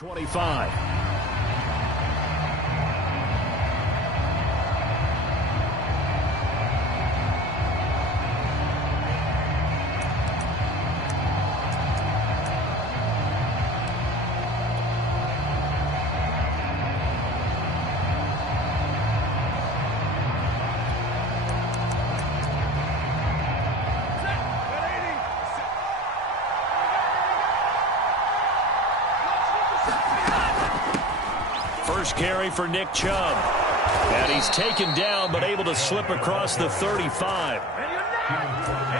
25. First carry for Nick Chubb. And he's taken down, but able to slip across the 35.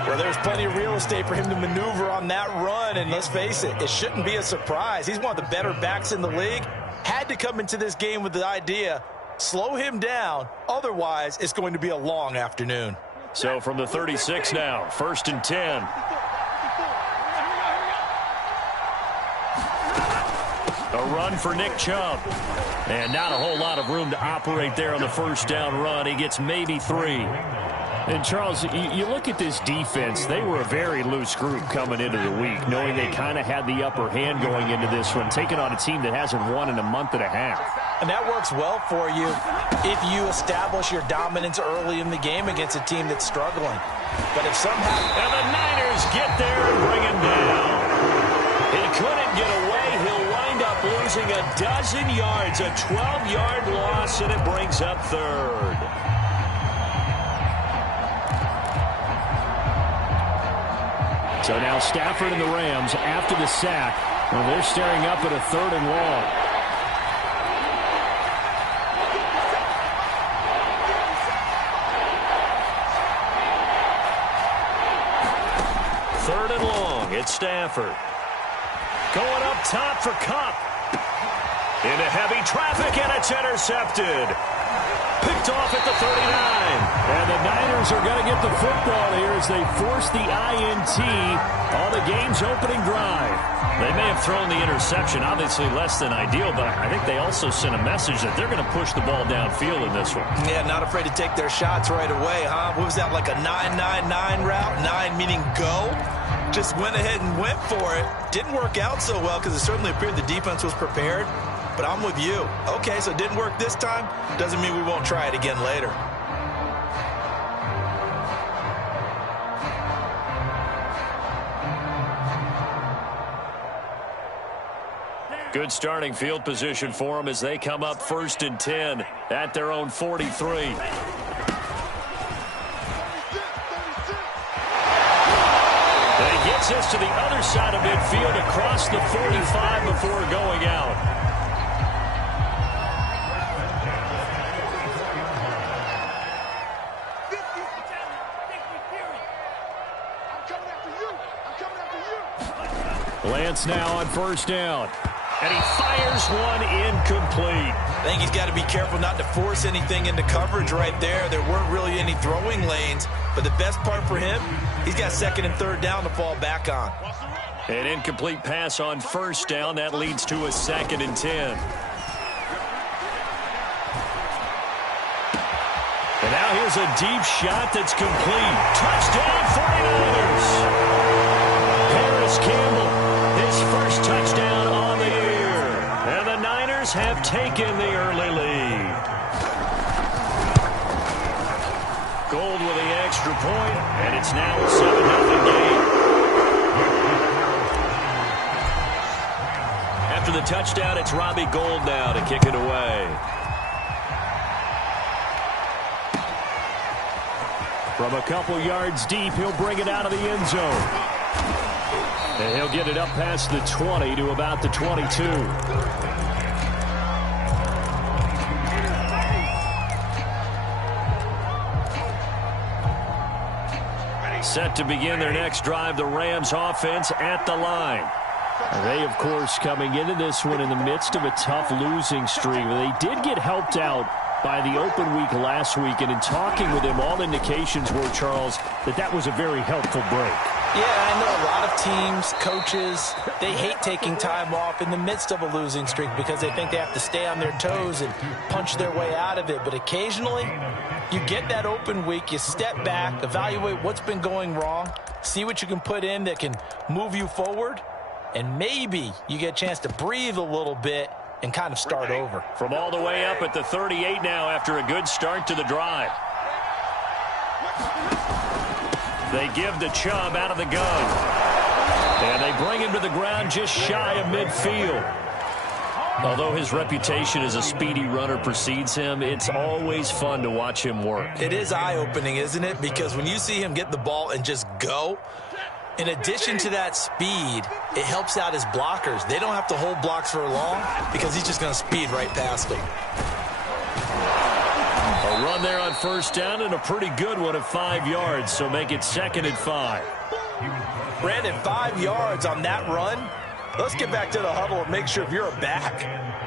Well, there's plenty of real estate for him to maneuver on that run, and let's face it, it shouldn't be a surprise. He's one of the better backs in the league. Had to come into this game with the idea, slow him down, otherwise it's going to be a long afternoon. So from the 36 now, 1st and 10. A run for Nick Chubb. And not a whole lot of room to operate there on the first down run. He gets maybe 3. And, Charles, you look at this defense, they were a very loose group coming into the week, knowing they kind of had the upper hand going into this one, taking on a team that hasn't won in a month and a half. And that works well for you if you establish your dominance early in the game against a team that's struggling. But if somehow... And the Niners get there and bring him down. He couldn't get away. He'll wind up losing a dozen yards, a 12-yard loss, and it brings up 3rd. So now Stafford and the Rams, after the sack, well, they're staring up at a 3rd and long. Third and long, it's Stafford. Going up top for Kupp. Into heavy traffic, and it's intercepted. Picked off at the 39. And the Niners are going to get the football here as they force the INT on the game's opening drive. They may have thrown the interception, obviously less than ideal, but I think they also sent a message that they're going to push the ball downfield in this one. Yeah, not afraid to take their shots right away, huh? What was that, like a 9-9-9 route? 9 meaning go? Just went ahead and went for it. Didn't work out so well because it certainly appeared the defense was prepared. But I'm with you. Okay, so it didn't work this time. Doesn't mean we won't try it again later. Good starting field position for them as they come up 1st and 10 at their own 43. Gets this to the other side of midfield across the 45 before going out. Lance now on 1st down. And he fires one incomplete. I think he's got to be careful not to force anything into coverage right there. There weren't really any throwing lanes. But the best part for him, he's got 2nd and 3rd down to fall back on. An incomplete pass on 1st down. That leads to a 2nd and 10. And now here's a deep shot that's complete. Touchdown 49ers. Paris Campbell, his first touchdown on the year. And the Niners have taken the early lead. Gold with the extra point, and it's now a 7-0 game. After the touchdown, it's Robbie Gould now to kick it away. From a couple yards deep, he'll bring it out of the end zone. And he'll get it up past the 20 to about the 22. Set to begin their next drive, the Rams offense at the line. And they, of course, coming into this one in the midst of a tough losing streak. They did get helped out by the open week last week, and in talking with him, all indications were, Charles, that was a very helpful break. Yeah, I know a lot of teams, coaches, they hate taking time off in the midst of a losing streak because they think they have to stay on their toes and punch their way out of it. But occasionally, you get that open week, you step back, evaluate what's been going wrong, see what you can put in that can move you forward, and maybe you get a chance to breathe a little bit and kind of start over. From all the way up at the 38 now after a good start to the drive. They give to Chubb out of the gun. And they bring him to the ground just shy of midfield. Although his reputation as a speedy runner precedes him, it's always fun to watch him work. It is eye-opening, isn't it? Because when you see him get the ball and just go, in addition to that speed, it helps out his blockers. They don't have to hold blocks for long because he's just going to speed right past them. A run there on first down and a pretty good one at 5 yards, so make it 2nd and 5. Brandon, 5 yards on that run. Let's get back to the huddle and make sure if you're a back,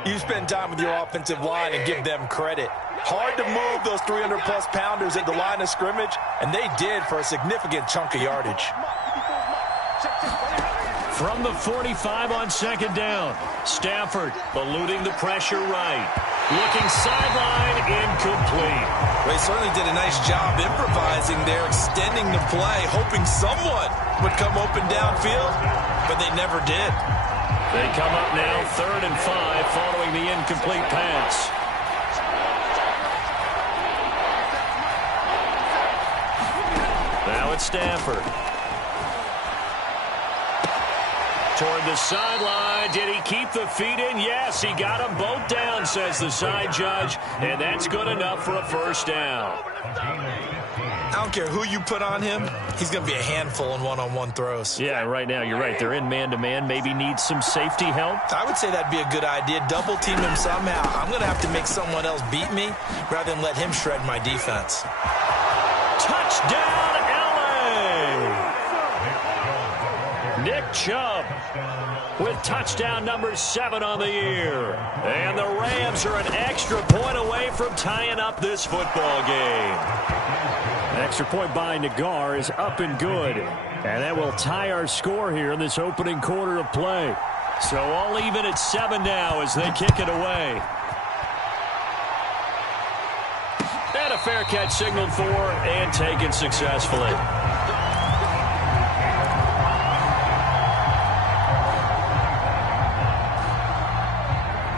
you spend time with your offensive line and give them credit. Hard to move those 300-plus pounders at the line of scrimmage, and they did for a significant chunk of yardage. From the 45 on 2nd down, Stafford eluding the pressure right. Looking sideline, incomplete. They certainly did a nice job improvising there, extending the play, hoping someone would come open downfield, but they never did. They come up now 3rd and 5 following the incomplete pass. Now it's Stafford. Toward the sideline. Did he keep the feet in? Yes, he got them both down, says the side judge, and that's good enough for a first down. I don't care who you put on him, he's going to be a handful in one-on-one throws. Yeah, right now, you're right. They're in man-to-man, maybe need some safety help. I would say that'd be a good idea. Double team him somehow. I'm going to have to make someone else beat me rather than let him shred my defense. Touchdown, LA! Nick Chubb with touchdown number 7 on the year. And the Rams are an extra point away from tying up this football game. An extra point by Nagar is up and good. And that will tie our score here in this opening quarter of play. So all even at 7 now as they kick it away. And a fair catch signaled for and taken successfully.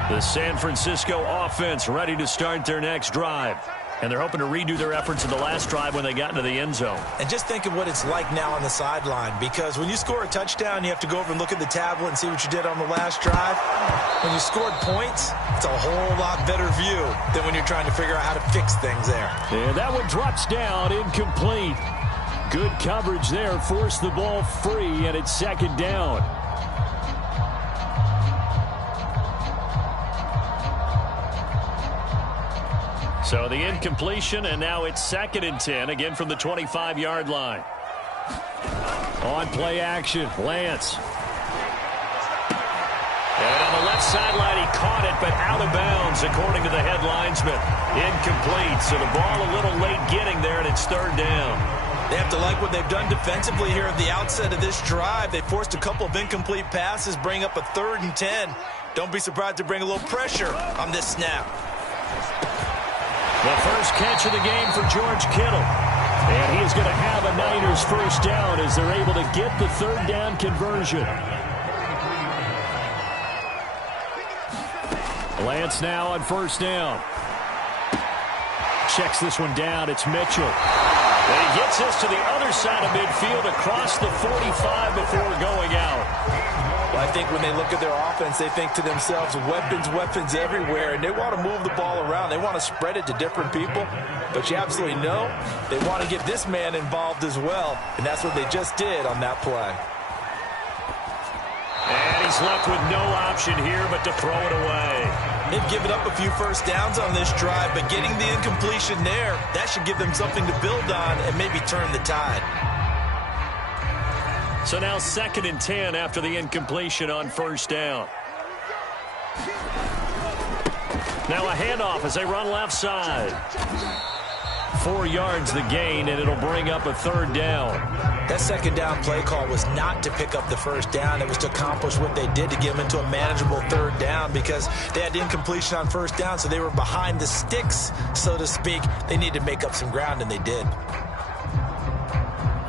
The San Francisco offense ready to start their next drive. And they're hoping to redo their efforts in the last drive when they got into the end zone. And just think of what it's like now on the sideline, because when you score a touchdown, you have to go over and look at the tablet and see what you did on the last drive. When you scored points, it's a whole lot better view than when you're trying to figure out how to fix things there. And that one drops down, incomplete. Good coverage there, forced the ball free, and it's 2nd down. So the incompletion, and now it's 2nd and 10, again from the 25-yard line. On play action, Lance. And on the left sideline, he caught it, but out of bounds, according to the head linesman. Incomplete, so the ball a little late getting there, and it's 3rd down. They have to like what they've done defensively here at the outset of this drive. They forced a couple of incomplete passes, bring up a 3rd and 10. Don't be surprised to bring a little pressure on this snap. The first catch of the game for George Kittle. And he is going to have a Niners first down as they're able to get the 3rd down conversion. Lance now on first down. Checks this one down. It's Mitchell. And he gets this to the other side of midfield across the 45 before going out. Well, I think when they look at their offense, they think to themselves, weapons everywhere, and they want to move the ball around. They want to spread it to different people, but you absolutely know they want to get this man involved as well, and that's what they just did on that play. And he's left with no option here but to throw it away. They've given up a few first downs on this drive, but getting the incompletion there, that should give them something to build on and maybe turn the tide. So now 2nd and 10 after the incompletion on first down. Now a handoff as they run left side. 4 yards the gain, and it'll bring up a 3rd down. That 2nd down play call was not to pick up the first down. It was to accomplish what they did to get them into a manageable 3rd down because they had incompletion on first down, so they were behind the sticks, so to speak. They needed to make up some ground, and they did.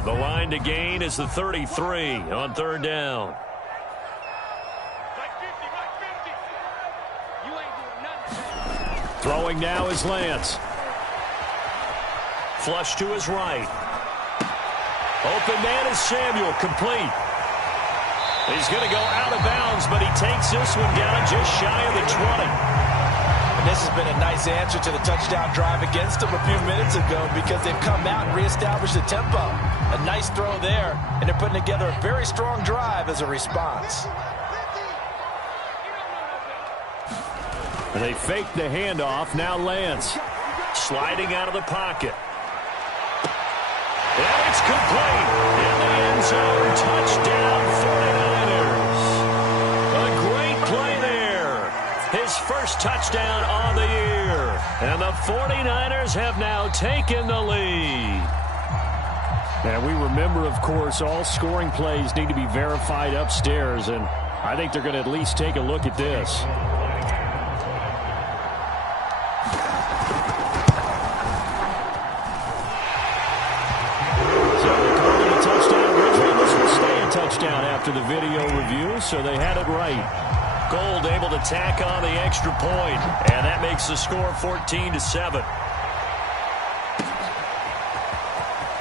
The line to gain is the 33 on 3rd down. Throwing now is Lance. Flush to his right. Open man is Samuel, complete. He's going to go out of bounds, but he takes this one down just shy of the 20. And this has been a nice answer to the touchdown drive against them a few minutes ago because they've come out and reestablished the tempo. A nice throw there, and they're putting together a very strong drive as a response. And they fake the handoff. Now Lance sliding out of the pocket. And it's complete in the end zone. Touchdown 49ers. A great play there. His first touchdown on the year. And the 49ers have now taken the lead. And we remember, of course, all scoring plays need to be verified upstairs. And I think they're going to at least take a look at this. Touchdown after the video review, so they had it right. Gold able to tack on the extra point, and that makes the score 14-7.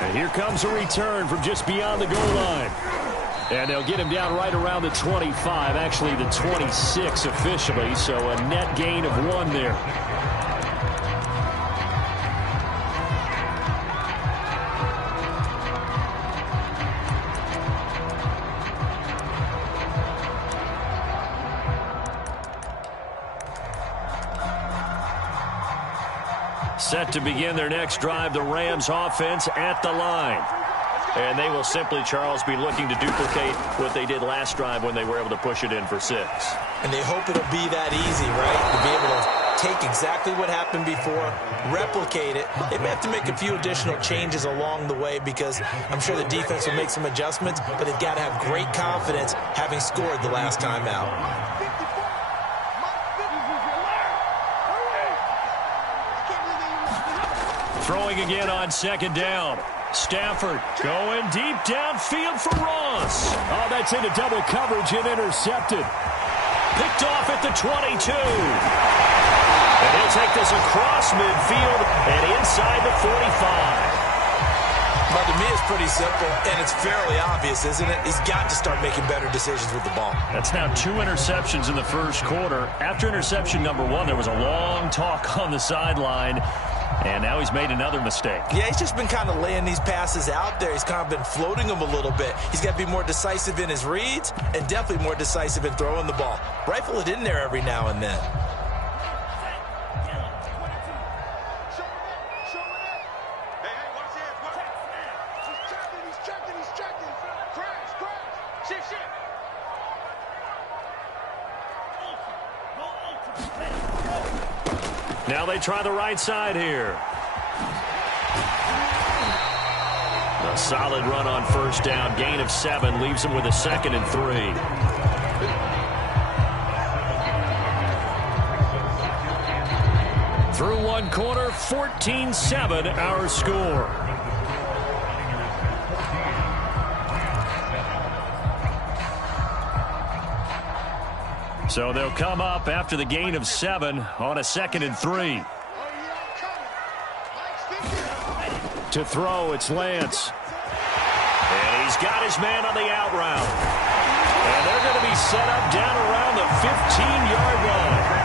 And here comes a return from just beyond the goal line. And they'll get him down right around the 25, actually the 26 officially, so a net gain of 1 there. Set to begin their next drive, the Rams offense at the line. And they will simply, Charles, be looking to duplicate what they did last drive when they were able to push it in for 6. And they hope it'll be that easy, right? To be able to take exactly what happened before, replicate it. They may have to make a few additional changes along the way because I'm sure the defense will make some adjustments, but they've got to have great confidence having scored the last time out. Throwing again on second down. Stafford going deep downfield for Ross. Oh, that's into double coverage and intercepted. Picked off at the 22. And he'll take this across midfield and inside the 45. But to me, it's pretty simple, and it's fairly obvious, isn't it? He's got to start making better decisions with the ball. That's now 2 interceptions in the first quarter. After interception number 1, there was a long talk on the sideline. And now he's made another mistake. Yeah, he's just been kind of laying these passes out there. He's kind of been floating them a little bit. He's got to be more decisive in his reads and definitely more decisive in throwing the ball. Rifle it in there every now and then. Now they try the right side here. A solid run on first down. Gain of 7 leaves them with a 2nd and 3. Through one quarter, 14-7 our score. So they'll come up after the gain of 7 on a 2nd and 3. To throw, it's Lance. And he's got his man on the out route. And they're going to be set up down around the 15-yard line.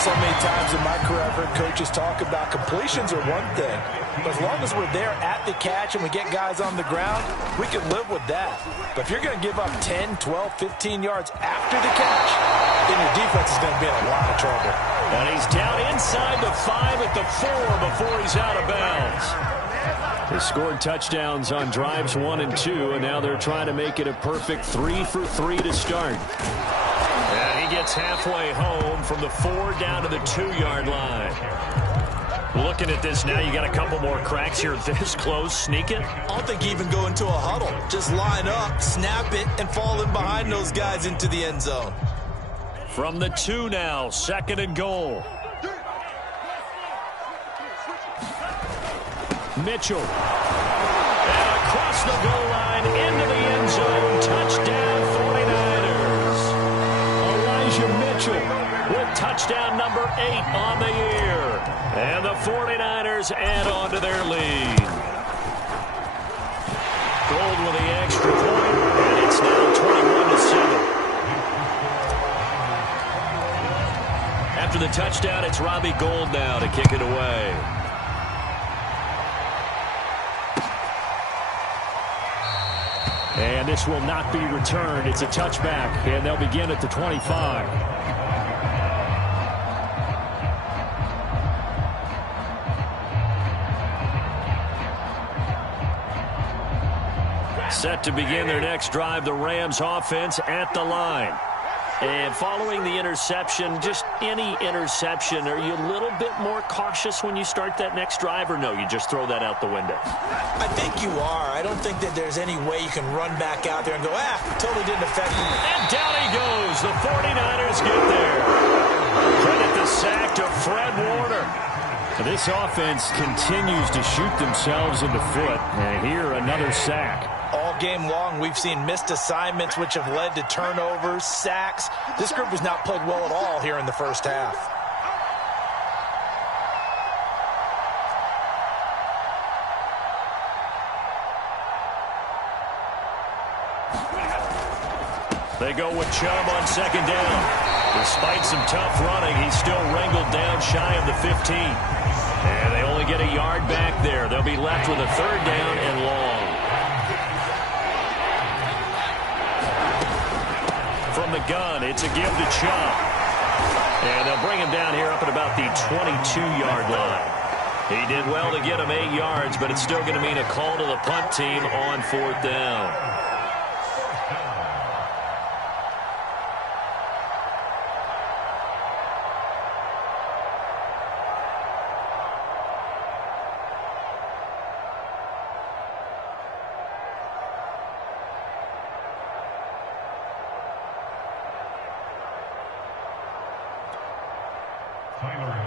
So many times in my career, I've heard coaches talk about completions are one thing. But as long as we're there at the catch and we get guys on the ground, we can live with that. But if you're going to give up 10, 12, 15 yards after the catch, then your defense is going to be in a lot of trouble. And he's down inside the 5 at the 4 before he's out of bounds. They scored touchdowns on drives 1 and 2, and now they're trying to make it a perfect 3 for 3 to start. And he gets halfway home from the 4 down to the 2-yard line. Looking at this now, you got a couple more cracks here this close. Sneak it. I don't think even go into a huddle. Just line up, snap it, and fall in behind those guys into the end zone. From the 2 now, 2nd and goal. Mitchell. And across the goal line into the end zone. Touchdown 49ers. Elijah Mitchell with touchdown number 8 on the year. the 49ers add on to their lead. Gold with the extra point, and it's now 21-7. After the touchdown, it's Robbie Gould now to kick it away. And this will not be returned. It's a touchback, and they'll begin at the 25. Set to begin their next drive, the Rams offense at the line. And following the interception, just any interception, are you a little bit more cautious when you start that next drive, or no, you just throw that out the window? I think you are. I don't think that there's any way you can run back out there and go, totally didn't affect me. And down he goes. The 49ers get there. Credit the sack to Fred Warner. This offense continues to shoot themselves in the foot. And here, another sack. All game long, we've seen missed assignments, which have led to turnovers, sacks. This group has not played well at all here in the first half. They go with Chubb on second down. Despite some tough running, he's still wrangled down shy of the 15. And they only get a yard back there. They'll be left with a third down and long. From the gun, it's a give to Chubb. And they'll bring him down here up at about the 22-yard line. He did well to get him 8 yards, but it's still going to mean a call to the punt team on fourth down.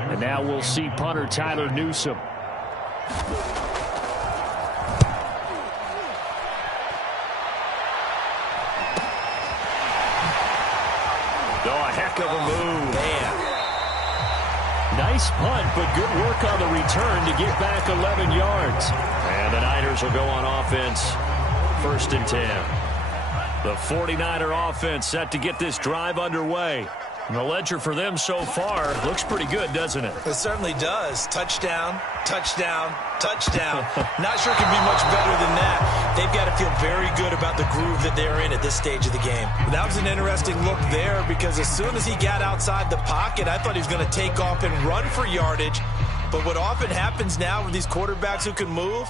And now we'll see punter Tyler Newsome. A heck of a move. Man. Nice punt, but good work on the return to get back 11 yards. And the Niners will go on offense. 1st and 10. The 49er offense set to get this drive underway. And the ledger for them so far looks pretty good, doesn't it? It certainly does. Touchdown, touchdown, touchdown. Not sure it can be much better than that. They've got to feel very good about the groove that they're in at this stage of the game. That was an interesting look there because as soon as he got outside the pocket, I thought he was going to take off and run for yardage. But what often happens now with these quarterbacks who can move,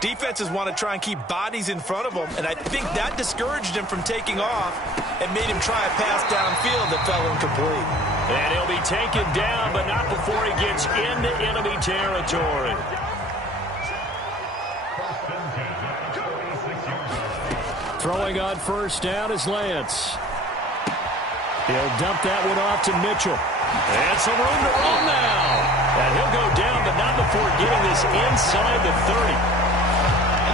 defenses want to try and keep bodies in front of them, and I think that discouraged him from taking off and made him try a pass downfield that fell incomplete. And he'll be taken down, but not before he gets into enemy territory. Throwing on first down is Lance. He'll dump that one off to Mitchell. And some room to run now. And he'll go down, but not before getting this inside the 30.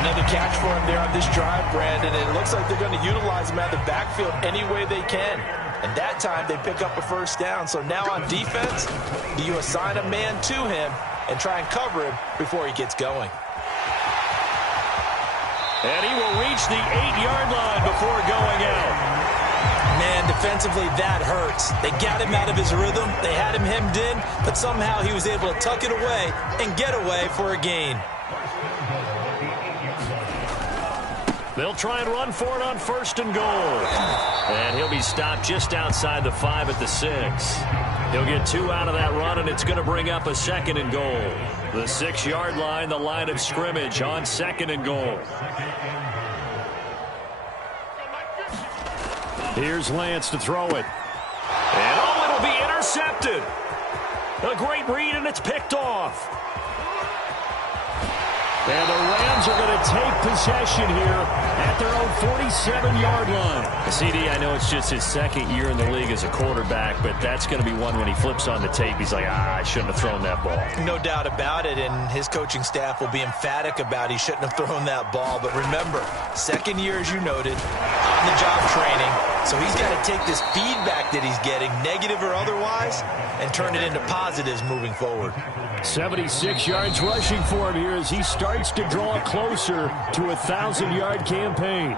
Another catch for him there on this drive, Brandon. And it looks like they're going to utilize him out of the backfield any way they can. And that time they pick up a first down. So now on defense, do you assign a man to him and try and cover him before he gets going? And he will reach the 8-yard line before going out. Man, defensively, that hurts. They got him out of his rhythm. They had him hemmed in, but somehow he was able to tuck it away and get away for a gain. They'll try and run for it on 1st and goal. And he'll be stopped just outside the 5 at the 6. He'll get 2 out of that run, and it's going to bring up a 2nd and goal. The 6-yard line, the line of scrimmage on 2nd and goal. Here's Lance to throw it. And it'll be intercepted. A great read, and it's picked off. And the Rams are going to take possession here at their own 47-yard line. CD, I know it's just his second year in the league as a quarterback, but that's going to be one when he flips on the tape. He's like, I shouldn't have thrown that ball. No doubt about it, and his coaching staff will be emphatic about he shouldn't have thrown that ball. But remember, second year, as you noted, on-the-job training. So he's got to take this feedback that he's getting, negative or otherwise, and turn it into positives moving forward. 76 yards rushing for him here as he starts to draw closer to a 1,000-yard campaign.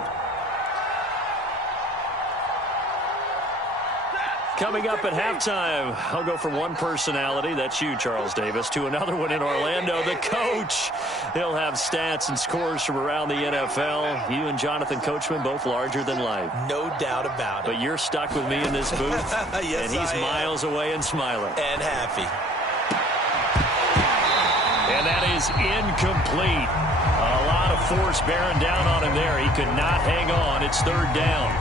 Coming up at halftime, I'll go from one personality, that's you, Charles Davis, to another one in Orlando, the coach. He'll have stats and scores from around the NFL. You and Jonathan Coachman, both larger than life. No doubt about it. But you're stuck with me in this booth, yes, and he's miles away and smiling. And happy. And that is incomplete. A lot of force bearing down on him there. He could not hang on. It's third down.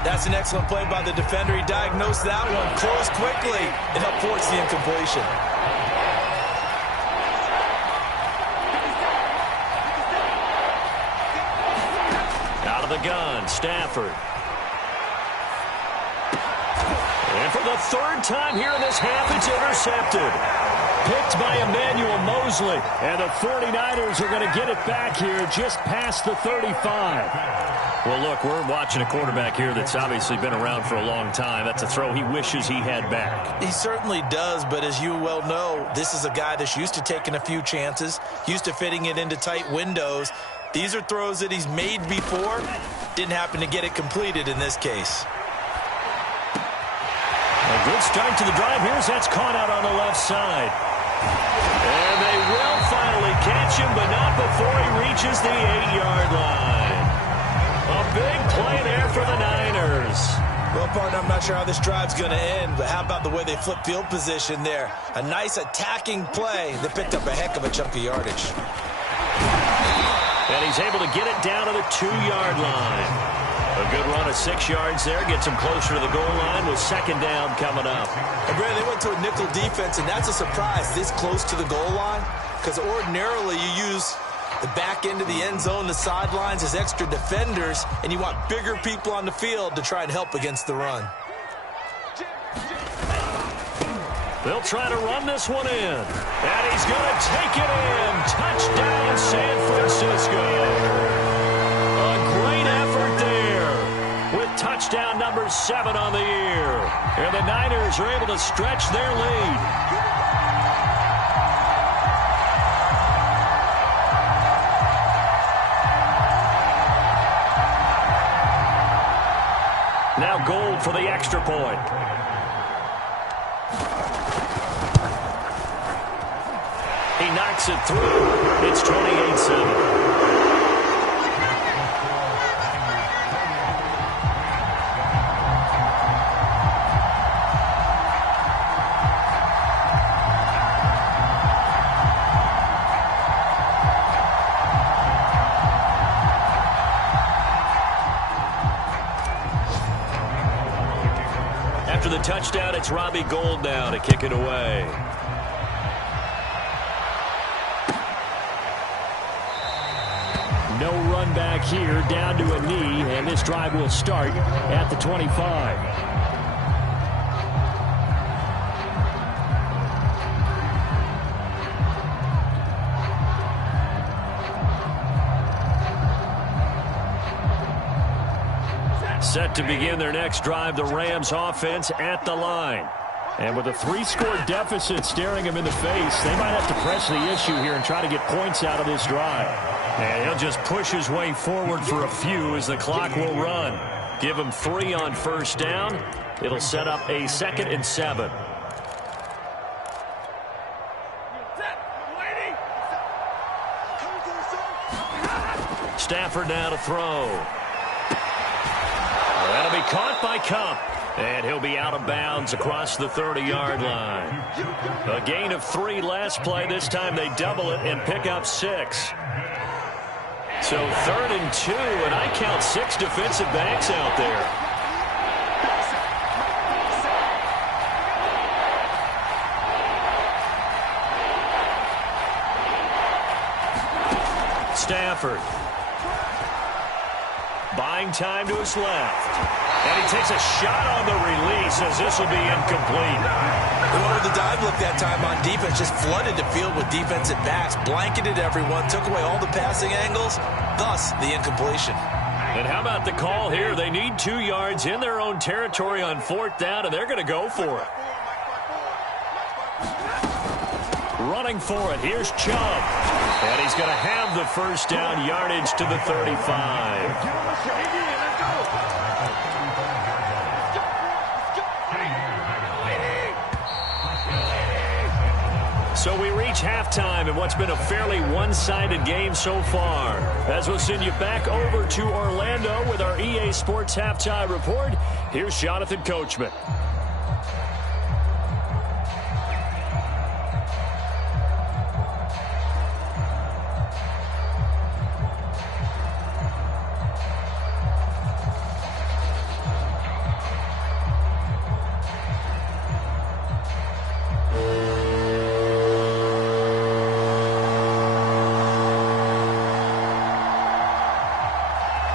That's an excellent play by the defender. He diagnosed that one, closed quickly, and helped force the incompletion. Out of the gun, Stafford. And for the third time here in this half, it's intercepted. Picked by Emmanuel Mosley. And the 49ers are going to get it back here just past the 35. Well, look, we're watching a quarterback here that's obviously been around for a long time. That's a throw he wishes he had back. He certainly does, but as you well know, this is a guy that's used to taking a few chances, used to fitting it into tight windows. These are throws that he's made before. Didn't happen to get it completed in this case. A good start to the drive. Here's that's caught out on the left side. And they will finally catch him, but not before he reaches the 8-yard line. A big play there for the Niners. Well, partner, I'm not sure how this drive's going to end, but how about the way they flip field position there? A nice attacking play that picked up a heck of a chunk of yardage. And he's able to get it down to the 2-yard line. A good run of 6 yards there. Gets him closer to the goal line with second down coming up. And Brad, they went to a nickel defense, and that's a surprise this close to the goal line, because ordinarily you use the back end of the end zone, the sidelines as extra defenders, and you want bigger people on the field to try and help against the run. They'll try to run this one in. And he's going to take it in. Touchdown, San Francisco. A great effort there with touchdown number 7 on the year. And the Niners are able to stretch their lead. Now Gold for the extra point. He knocks it through. It's 28-7. After the touchdown, it's Robbie Gould now to kick it away. No run back here, down to a knee, and this drive will start at the 25. Set to begin their next drive, the Rams offense at the line. And with a 3-score deficit staring him in the face, they might have to press the issue here and try to get points out of this drive. And he'll just push his way forward for a few as the clock will run. Give him 3 on first down. It'll set up a 2nd and 7. Stafford now to throw. That'll be caught by Kupp. And he'll be out of bounds across the 30-yard line. A gain of 3 last play. This time they double it and pick up 6. So 3rd and 2, and I count 6 defensive backs out there. Stafford. Buying time to his left. And he takes a shot on the release as this will be incomplete. They went with the dive look that time on defense, just flooded the field with defensive backs, blanketed everyone, took away all the passing angles, thus the incompletion. And how about the call here? They need 2 yards in their own territory on 4th down, and they're going to go for it. Running for it, here's Chubb. And he's going to have the first down yardage to the 35. So we reach halftime in what's been a fairly one-sided game so far. As we'll send you back over to Orlando with our EA Sports Halftime Report, here's Jonathan Coachman.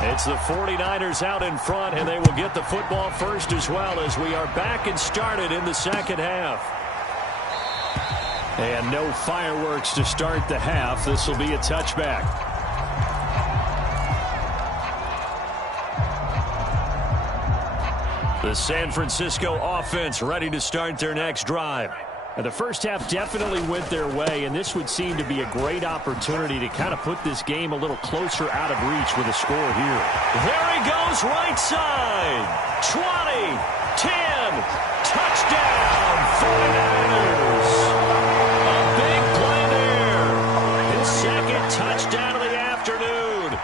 It's the 49ers out in front, and they will get the football first as well as we are back and started in the second half. And no fireworks to start the half. This will be a touchback. The San Francisco offense ready to start their next drive. And the first half definitely went their way, and this would seem to be a great opportunity to kind of put this game a little closer out of reach with a score here. There he goes, right side. 20, 10, touchdown, 49ers. A big play there. His second touchdown of the afternoon.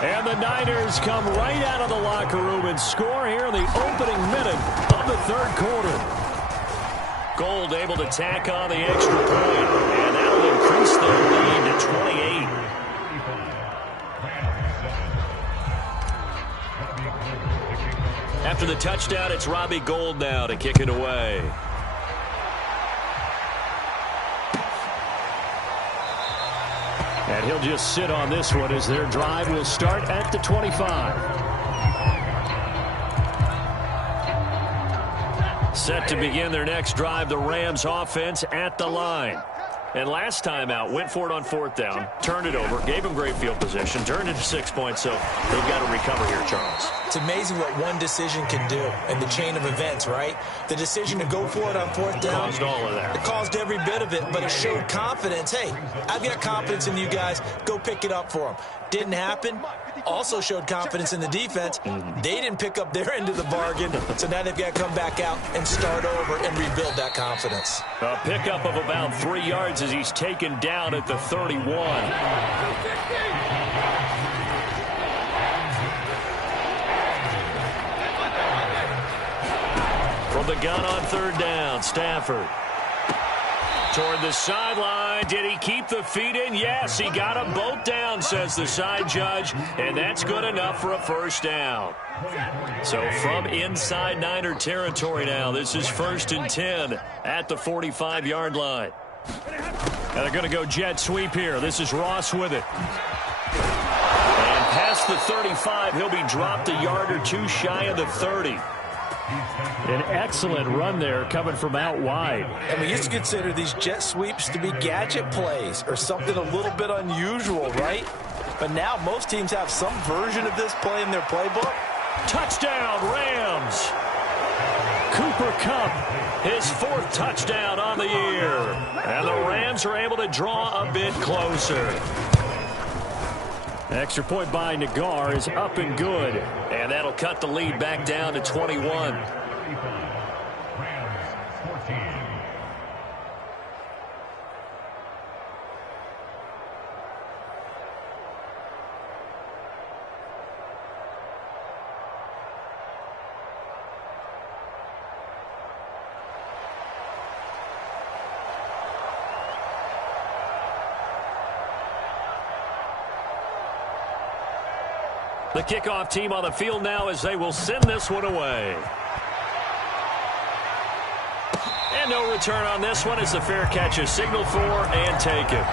And the Niners come right out of the locker room and score here in the opening minute of the third quarter. Gold able to tack on the extra point, and that'll increase their lead to 28. After the touchdown, it's Robbie Gould now to kick it away. And he'll just sit on this one as their drive will start at the 25. Set to begin their next drive, the Rams offense at the line. And last time out, went for it on 4th down, turned it over, gave them great field position, turned it to 6 points, so they've got to recover here, Charles. It's amazing what one decision can do in the chain of events, right? The decision to go for it on 4th down. Caused all of that. It caused every bit of it, but it showed confidence. Hey, I've got confidence in you guys. Go pick it up for them. Didn't happen. Also showed confidence in the defense. They didn't pick up their end of the bargain, so now they've got to come back out and start over and rebuild that confidence. A pickup of about 3 yards as he's taken down at the 31. From the gun on 3rd down, Stafford. Toward the sideline. Did he keep the feet in? Yes, he got them both down, says the side judge, and that's good enough for a first down. So from inside Niner territory now, this is 1st and 10 at the 45-yard line. And they're going to go jet sweep here. This is Ross with it. And past the 35, he'll be dropped a yard or two shy of the 30. An excellent run there coming from out wide. And we used to consider these jet sweeps to be gadget plays or something a little bit unusual, right? But now most teams have some version of this play in their playbook. Touchdown, Rams. Cooper Kupp, his 4th touchdown on the year. And the Rams are able to draw a bit closer. Extra point by Nagar is up and good. And that'll cut the lead back down to 21. The kickoff team on the field now as they will send this one away. And no return on this one as the fair catch is signaled for and taken.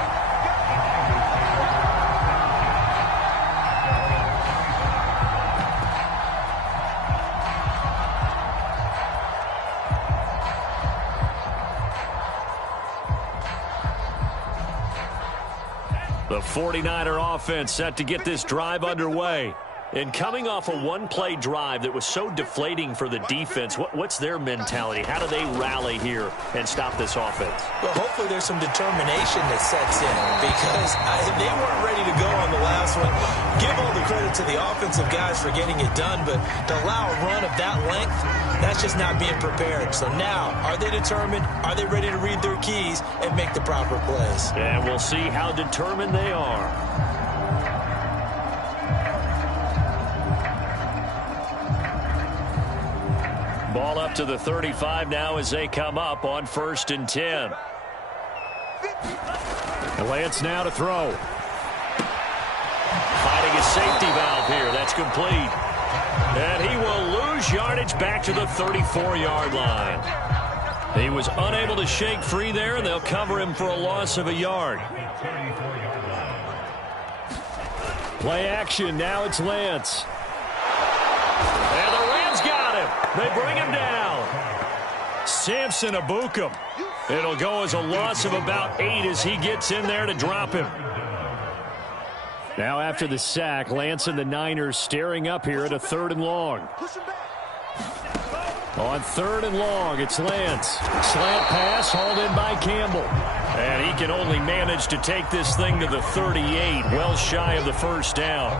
The 49er offense set to get this drive underway. And coming off a one-play drive that was so deflating for the defense, what's their mentality? How do they rally here and stop this offense? Well, hopefully there's some determination that sets in because they weren't ready to go on the last one. Give all the credit to the offensive guys for getting it done, but to allow a run of that length, that's just not being prepared. So now, are they determined? Are they ready to read their keys and make the proper plays? And we'll see how determined they are. Ball up to the 35 now as they come up on 1st and 10. Lance now to throw. Finding a safety valve here. That's complete. And he will lose yardage back to the 34-yard line. He was unable to shake free there, and they'll cover him for a loss of a yard. Play action. Now it's Lance. And the Rams got him. They bring him down. Samson Abukum. It'll go as a loss of about 8 as he gets in there to drop him. Now after the sack, Lance and the Niners staring up here at a 3rd and long. On 3rd and long, it's Lance. Slant pass hauled in by Campbell. And he can only manage to take this thing to the 38, well shy of the 1st down.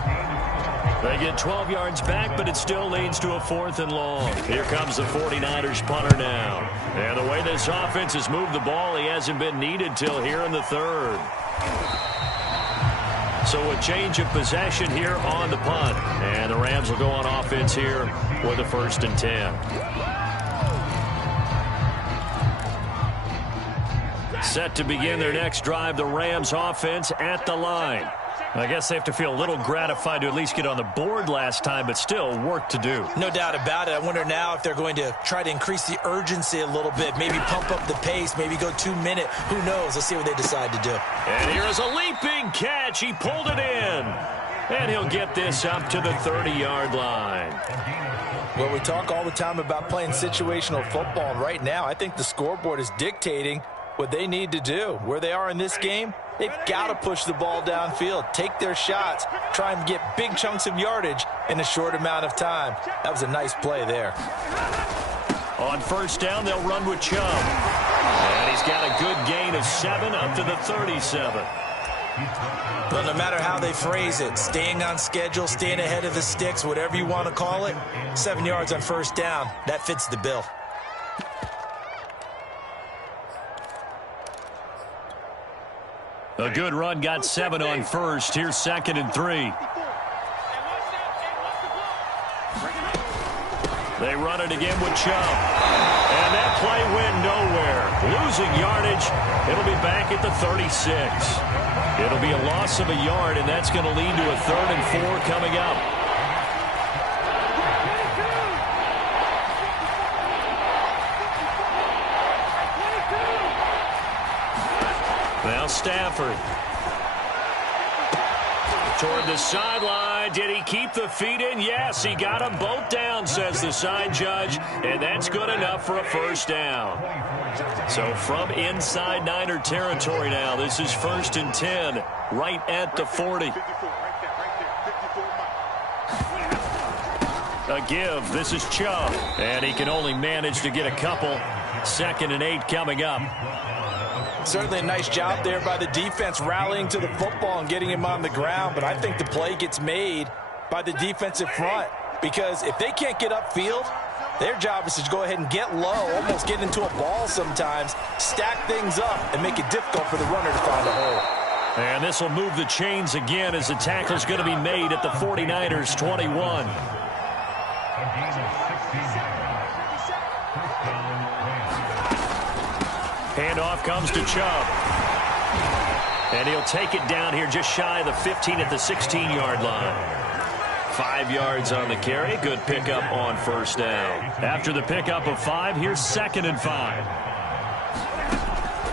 They get 12 yards back, but it still leads to a 4th and long. Here comes the 49ers punter now. And the way this offense has moved the ball, he hasn't been needed till here in the 3rd. So a change of possession here on the punt. And the Rams will go on offense here with a 1st and 10. Set to begin their next drive, the Rams offense at the line. I guess they have to feel a little gratified to at least get on the board last time, but still work to do. No doubt about it. I wonder now if they're going to try to increase the urgency a little bit, maybe pump up the pace, maybe go 2-minute. Who knows? Let's see what they decide to do. And here is a leaping catch. He pulled it in. And he'll get this up to the 30-yard line. Well, we talk all the time about playing situational football, and right now I think the scoreboard is dictating what they need to do. Where they are in this game, they've got to push the ball downfield, take their shots, try and get big chunks of yardage in a short amount of time. That was a nice play there. On 1st down, they'll run with Chubb. And he's got a good gain of 7 up to the 37. But no matter how they phrase it, staying on schedule, staying ahead of the sticks, whatever you want to call it, 7 yards on 1st down, that fits the bill. A good run, got 7 on 1st. Here's 2nd and 3. They run it again with Chubb. And that play went nowhere. Losing yardage. It'll be back at the 36. It'll be a loss of a yard, and that's going to lead to a 3rd and 4 coming up. Now Stafford. Toward the sideline. Did he keep the feet in? Yes, he got them both down, says the side judge. And that's good enough for a 1st down. So from inside Niner territory now, this is 1st and 10, right at the 40. A give. This is Chubb. And he can only manage to get a couple. 2nd and 8 coming up. Certainly a nice job there by the defense rallying to the football and getting him on the ground, but I think the play gets made by the defensive front because if they can't get upfield, their job is to go ahead and get low, almost get into a ball sometimes, stack things up, and make it difficult for the runner to find a hole. And this will move the chains again as the tackle's going to be made at the 49ers 21. Handoff comes to Chubb. And he'll take it down here just shy of the 15 at the 16-yard line. 5 yards on the carry. Good pickup on 1st down. After the pickup of 5, here's 2nd and 5.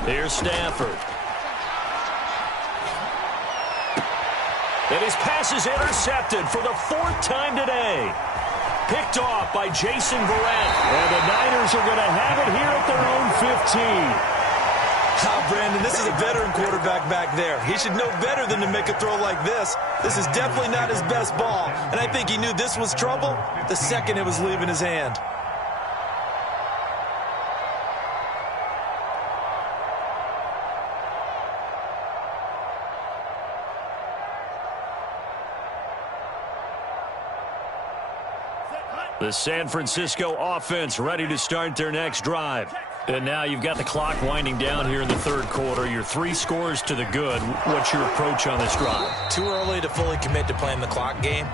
Here's Stafford. And his pass is intercepted for the 4th time today. Picked off by Jason Verrett. And the Niners are going to have it here at their own 15. Brandon, this is a veteran quarterback back there. He should know better than to make a throw like this. This is definitely not his best ball, and I think he knew this was trouble the second it was leaving his hand. The San Francisco offense ready to start their next drive. And now you've got the clock winding down here in the third quarter. You're 3 scores to the good. What's your approach on this drive? Too early to fully commit to playing the clock game.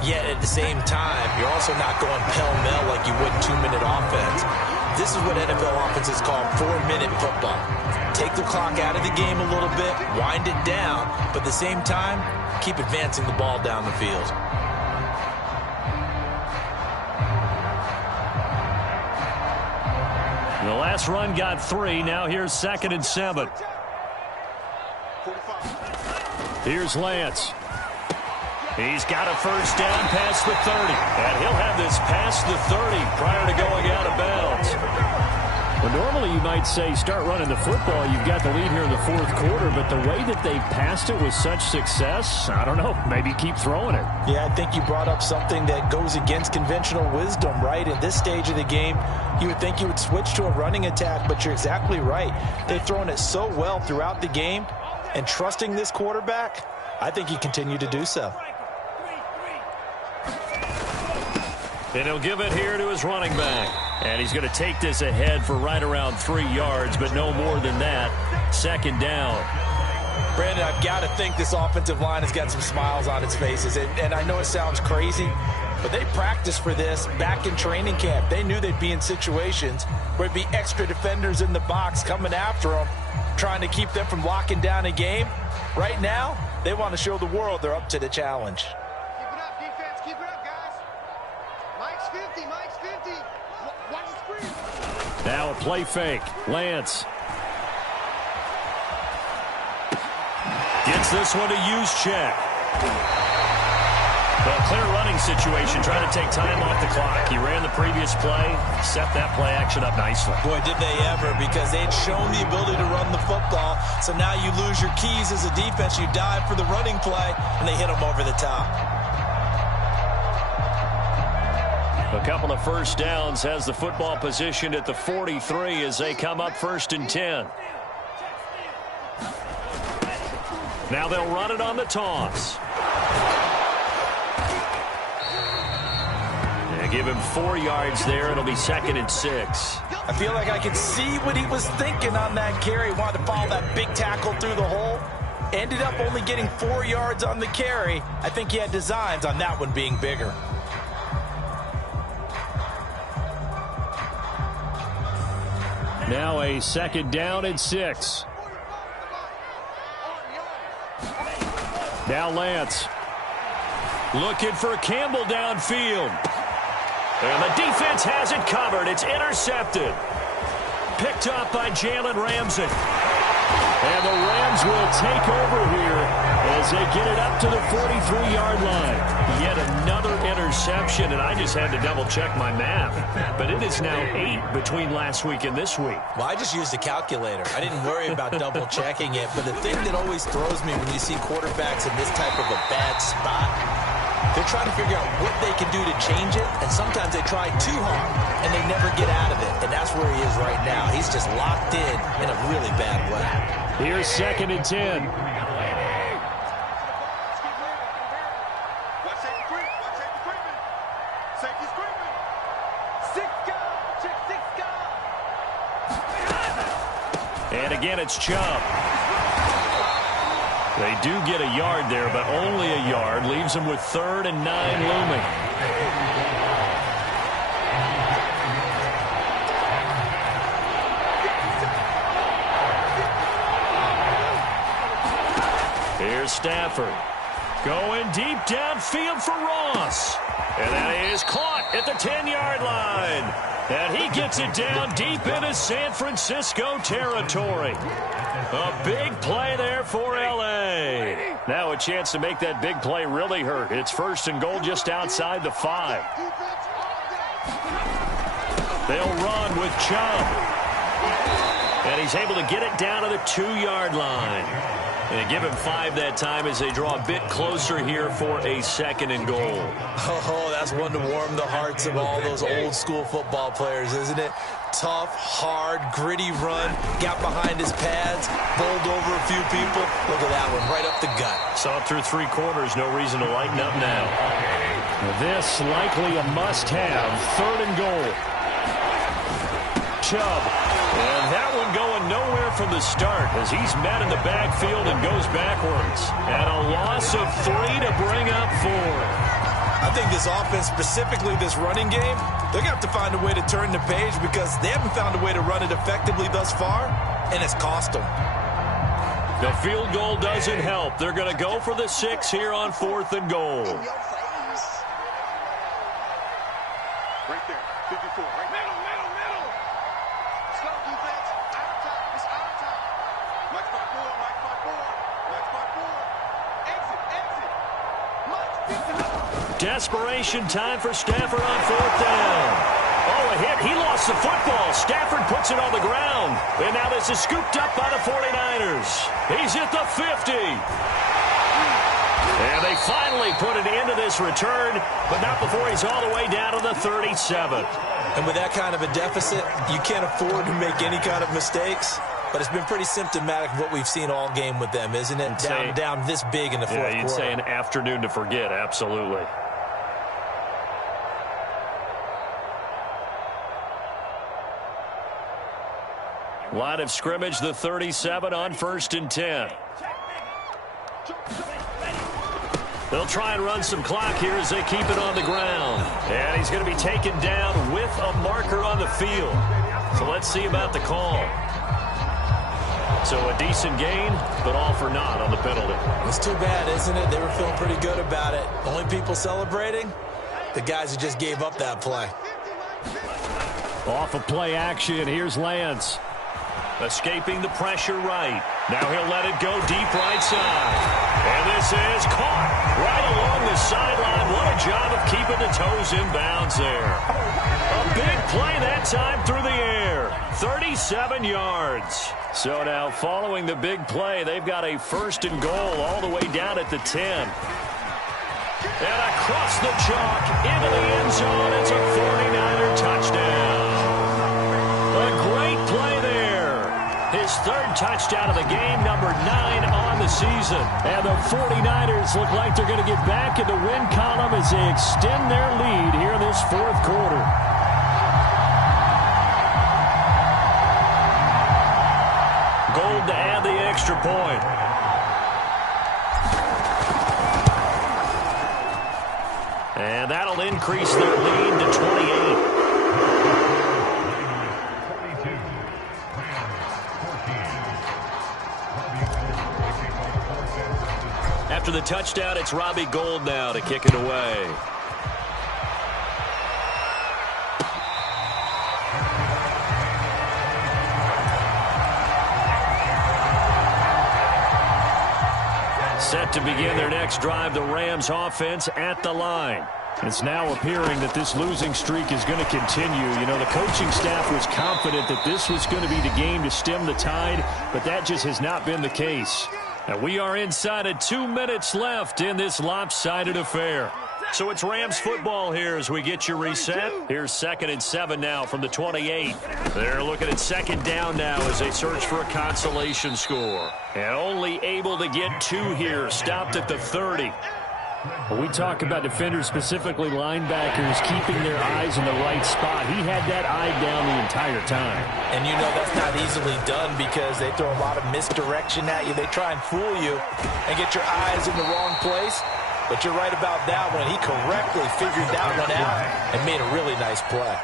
Yet at the same time, you're also not going pell-mell like you would in 2-minute offense. This is what NFL offenses call 4-minute football. Take the clock out of the game a little bit, wind it down, but at the same time, keep advancing the ball down the field. The last run got 3. Now here's 2nd and 7. Here's Lance. He's got a first down past the 30. And he'll have this past the 30 prior to going out of bounds. Well, normally you might say start running the football. You've got the lead here in the fourth quarter. But the way that they passed it with such success, I don't know, maybe keep throwing it. Yeah, I think you brought up something that goes against conventional wisdom, right? In this stage of the game, you would think you would switch to a running attack, but you're exactly right. They've thrown it so well throughout the game, and trusting this quarterback, I think you continue to do so. And he'll give it here to his running back. And he's going to take this ahead for right around 3 yards, but no more than that. 2nd down. Brandon, I've got to think this offensive line has got some smiles on its faces. And I know it sounds crazy, but they practiced for this back in training camp. They knew they'd be in situations where it'd be extra defenders in the box coming after them, trying to keep them from locking down a game. Right now, they want to show the world they're up to the challenge. Keep it up, defense. Keep it up, guys. Mike's 50. Mike's 50. Watch the screen. Now a play fake. Lance. Gets this one to use check. Well, clear running situation, trying to take time off the clock. He ran the previous play, set that play action up nicely. Boy, did they ever, because they'd shown the ability to run the football. So now you lose your keys as a defense. You dive for the running play, and they hit them over the top. A couple of first downs, has the football positioned at the 43 as they come up 1st and 10. Now they'll run it on the toss. They give him 4 yards there. It'll be 2nd and 6. I feel like I could see what he was thinking on that carry. Wanted to follow that big tackle through the hole. Ended up only getting 4 yards on the carry. I think he had designs on that one being bigger. Now a 2nd down and 6. Now Lance. Looking for Campbell downfield. And the defense has it covered. It's intercepted. Picked up by Jalen Ramsey. And the Rams will take over here as they get it up to the 43-yard line. Yet another interception, and I just had to double-check my math. But it is now 8 between last week and this week. Well, I just used a calculator. I didn't worry about double-checking it. But the thing that always throws me when you see quarterbacks in this type of a bad spot, they're trying to figure out what they can do to change it, and sometimes they try too hard, and they never get out of it. And that's where he is right now. He's just locked in a really bad way. Here's 2nd and 10. And again, it's Chubb. They do get a yard there, but only a yard. Leaves them with 3rd and 9 looming. Here's Stafford. Going deep downfield for Ross. And that is caught at the 10-yard line. And he gets it down deep into San Francisco territory. A big play there for L.A. Now a chance to make that big play really hurt. It's 1st and goal just outside the 5. They'll run with Chubb. And he's able to get it down to the 2-yard line. And give him 5 that time as they draw a bit closer here for a 2nd and goal. Oh, that's one to warm the hearts of all those old-school football players, isn't it? Tough, hard, gritty run, got behind his pads, bowled over a few people. Look at that one, right up the gut. Saw it through 3 quarters, no reason to lighten up now. This likely a must-have, 3rd and goal. Chubb. And that one going nowhere from the start as he's met in the backfield and goes backwards. And a loss of 3 to bring up 4. I think this offense, specifically this running game, they're going to have to find a way to turn the page because they haven't found a way to run it effectively thus far, and it's cost them. The field goal doesn't help. They're going to go for the 6 here on 4th and goal. Right there, 54, right middle. Let's go, defense. Our time, it's our time. Mike 5-4, Mike 5-4. Exit. Desperation time for Stafford on 4th down. Oh, a hit. He lost the football. Stafford puts it on the ground. And now this is scooped up by the 49ers. He's at the 50. And they finally put an end to this return, but not before he's all the way down to the 37. And with that kind of a deficit, you can't afford to make any kind of mistakes. But it's been pretty symptomatic of what we've seen all game with them, isn't it? Down this big in the fourth quarter. You'd say an afternoon to forget, absolutely. Line of scrimmage, the 37 on 1st and 10. They'll try and run some clock here as they keep it on the ground. And he's going to be taken down with a marker on the field. So let's see about the call. So a decent gain, but all for naught on the penalty. It's too bad, isn't it? They were feeling pretty good about it. Only people celebrating? The guys who just gave up that play. Off of play action, here's Lance. Escaping the pressure right. Now he'll let it go deep right side. And this is caught right along the sideline. What a job of keeping the toes in bounds there. A big play that time through the air. 37 yards. So now following the big play, they've got a 1st and goal all the way down at the 10. And across the chalk into the end zone. It's a 49er touchdown. A great play there. His 3rd touchdown of the game, number 9 on the season. And the 49ers look like they're going to get back in the win column as they extend their lead here in this 4th quarter. Gold to add the extra point. And that'll increase their lead to 28. After the touchdown, it's Robbie Gould now to kick it away. Set to begin their next drive, the Rams offense at the line. It's now appearing that this losing streak is going to continue. You know, the coaching staff was confident that this was going to be the game to stem the tide, but that just has not been the case. And we are inside of 2 minutes left in this lopsided affair. So it's Rams football here as we get you reset. Here's 2nd and 7 now from the 28. They're looking at 2nd down now as they search for a consolation score. And only able to get 2 here, stopped at the 30. When we talk about defenders, specifically linebackers, keeping their eyes in the right spot, he had that eye down the entire time. And you know that's not easily done because they throw a lot of misdirection at you. They try and fool you and get your eyes in the wrong place. But you're right about that one. He correctly figured that one out and made a really nice play.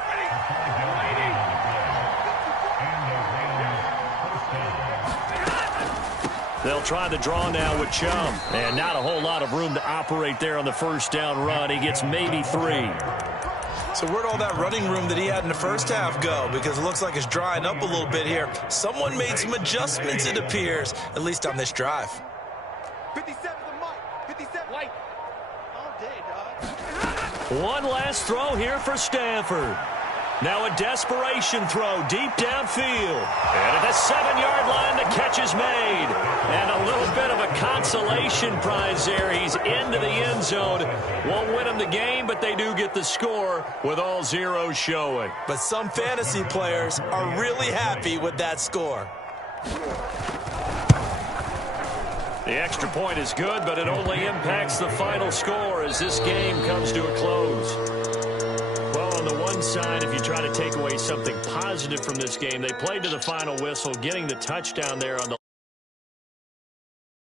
They'll try the draw now with Chum. And not a whole lot of room to operate there on the 1st down run. He gets maybe 3. So where'd all that running room that he had in the first half go? Because it looks like it's drying up a little bit here. Someone made some adjustments, it appears, at least on this drive. 57 the mic. 57 light. All day, dog. One last throw here for Stanford. Now a desperation throw deep downfield. And at the the 7-yard line, the catch is made. And a little bit of a consolation prize there. He's into the end zone. Won't win him the game, but they do get the score with all zeros showing. But some fantasy players are really happy with that score. The extra point is good, but it only impacts the final score as this game comes to a close. Well, on the one side, if you try to take away something positive from this game, they played to the final whistle, getting the touchdown there on the